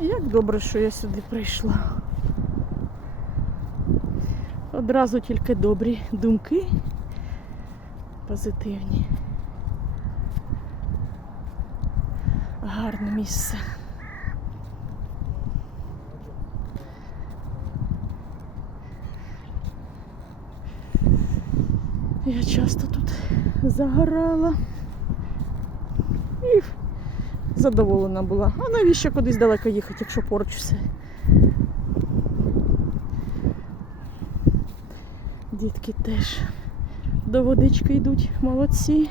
Як добре, що я сюди прийшла. Одразу тільки добрі думки, позитивні. Гарне місце. Я часто тут загорала і задоволена була. А навіщо кудись далеко їхати, якщо поруч все? Дітки теж до водички йдуть, молодці.